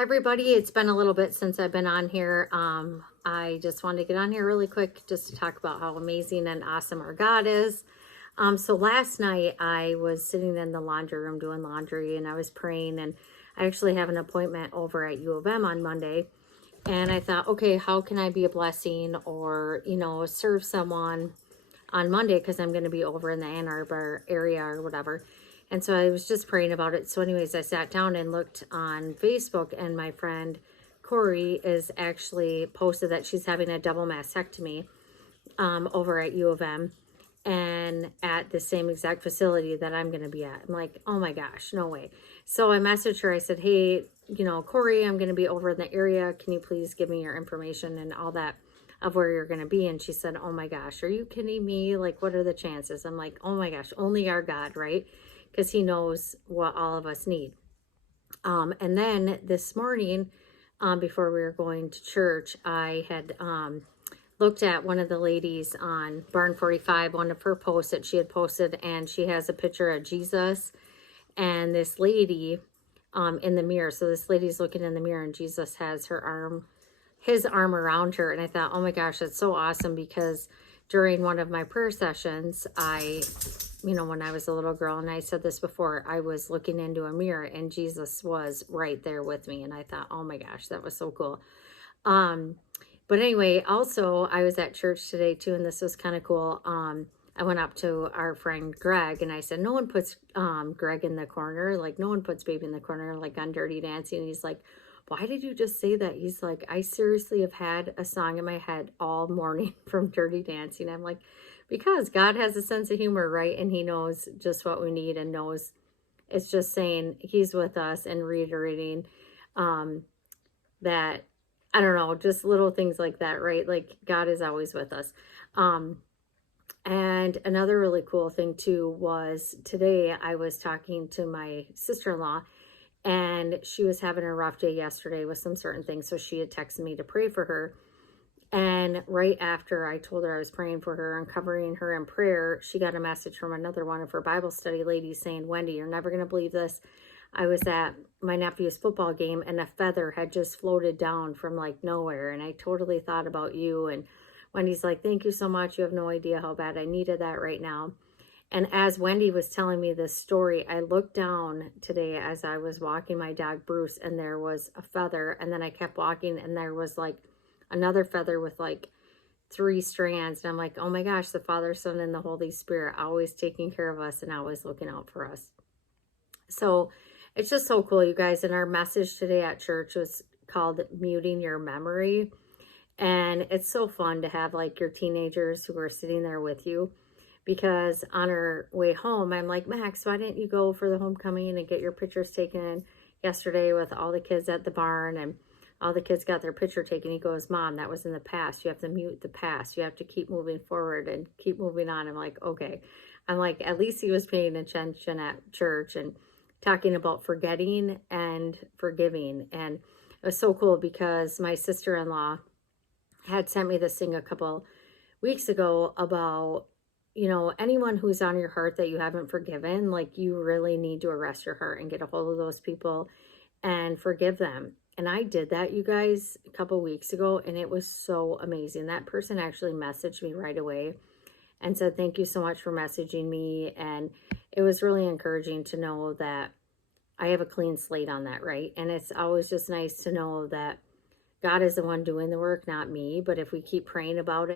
Hi everybody, it's been a little bit since I've been on here. I just wanted to get on here really quick just to talk about how amazing and awesome our God is. So last night I was sitting in the laundry room doing laundry and I was praying, and I actually have an appointment over at U of M on Monday. And I thought, okay, how can I be a blessing or, serve someone on Monday, because I'm going to be over in the Ann Arbor area or whatever. And so I was just praying about it. So anyways, I sat down and looked on Facebook, and my friend Corey is actually posted that she's having a double mastectomy over at U of M and at the same exact facility that I'm going to be at. I'm like, oh my gosh, no way. So I messaged her. I said, hey, Corey, I'm going to be over in the area. Can you please give me your information and all that of where you're going to be? And she said, oh my gosh, are you kidding me? Like, what are the chances? I'm like, oh my gosh, only our God, right? Because he knows what all of us need. And then this morning, before we were going to church, I had looked at one of the ladies on Barn 45, one of her posts that she had posted, and she has a picture of Jesus and this lady in the mirror. So this lady's looking in the mirror, and Jesus has his arm around her. And I thought, oh my gosh, that's so awesome, because during one of my prayer sessions, when I was a little girl, and I said this before, I was looking into a mirror and Jesus was right there with me. And I thought, oh my gosh, that was so cool. But anyway, also I was at church today too, and this was kind of cool. I went up to our friend Greg and I said, no one puts Greg in the corner. Like, no one puts baby in the corner, like on Dirty Dancing. And he's like, why did you just say that? He's like, I seriously have had a song in my head all morning from Dirty Dancing. I'm like, because God has a sense of humor, right? And he knows just what we need, and knows it's just saying he's with us and reiterating that, I don't know, just little things like that, right? Like, God is always with us. And another really cool thing too was today I was talking to my sister-in-law, and she was having a rough day yesterday with some certain things. So she had texted me to pray for her. And right after I told her I was praying for her and covering her in prayer, she got a message from another one of her Bible study ladies saying, Wendy, you're never going to believe this. I was at my nephew's football game and a feather had just floated down from like nowhere. And I totally thought about you. And Wendy's like, thank you so much. You have no idea how bad I needed that right now. And as Wendy was telling me this story, I looked down today as I was walking my dog Bruce, and there was a feather. And then I kept walking, and there was like another feather with like 3 strands. And I'm like, oh my gosh, the Father, Son, and the Holy Spirit always taking care of us and always looking out for us. So it's just so cool, you guys. And our message today at church was called Muting Your Memory. And it's so fun to have like your teenagers who are sitting there with you. Because on our way home, I'm like, Max, why didn't you go for the homecoming and get your pictures taken yesterday with all the kids at the barn? And all the kids got their picture taken. He goes, Mom, that was in the past. You have to mute the past. You have to keep moving forward and keep moving on. I'm like, okay. I'm like, at least he was paying attention at church and talking about forgetting and forgiving. And it was so cool because my sister-in-law had sent me this thing a couple weeks ago about, anyone who's on your heart that you haven't forgiven, like, you really need to arrest your heart and get a hold of those people and forgive them. And I did that, you guys, a couple weeks ago, and it was so amazing. That person actually messaged me right away and said, thank you so much for messaging me. And it was really encouraging to know that I have a clean slate on that, right? And it's always just nice to know that God is the one doing the work, not me. But if we keep praying about it,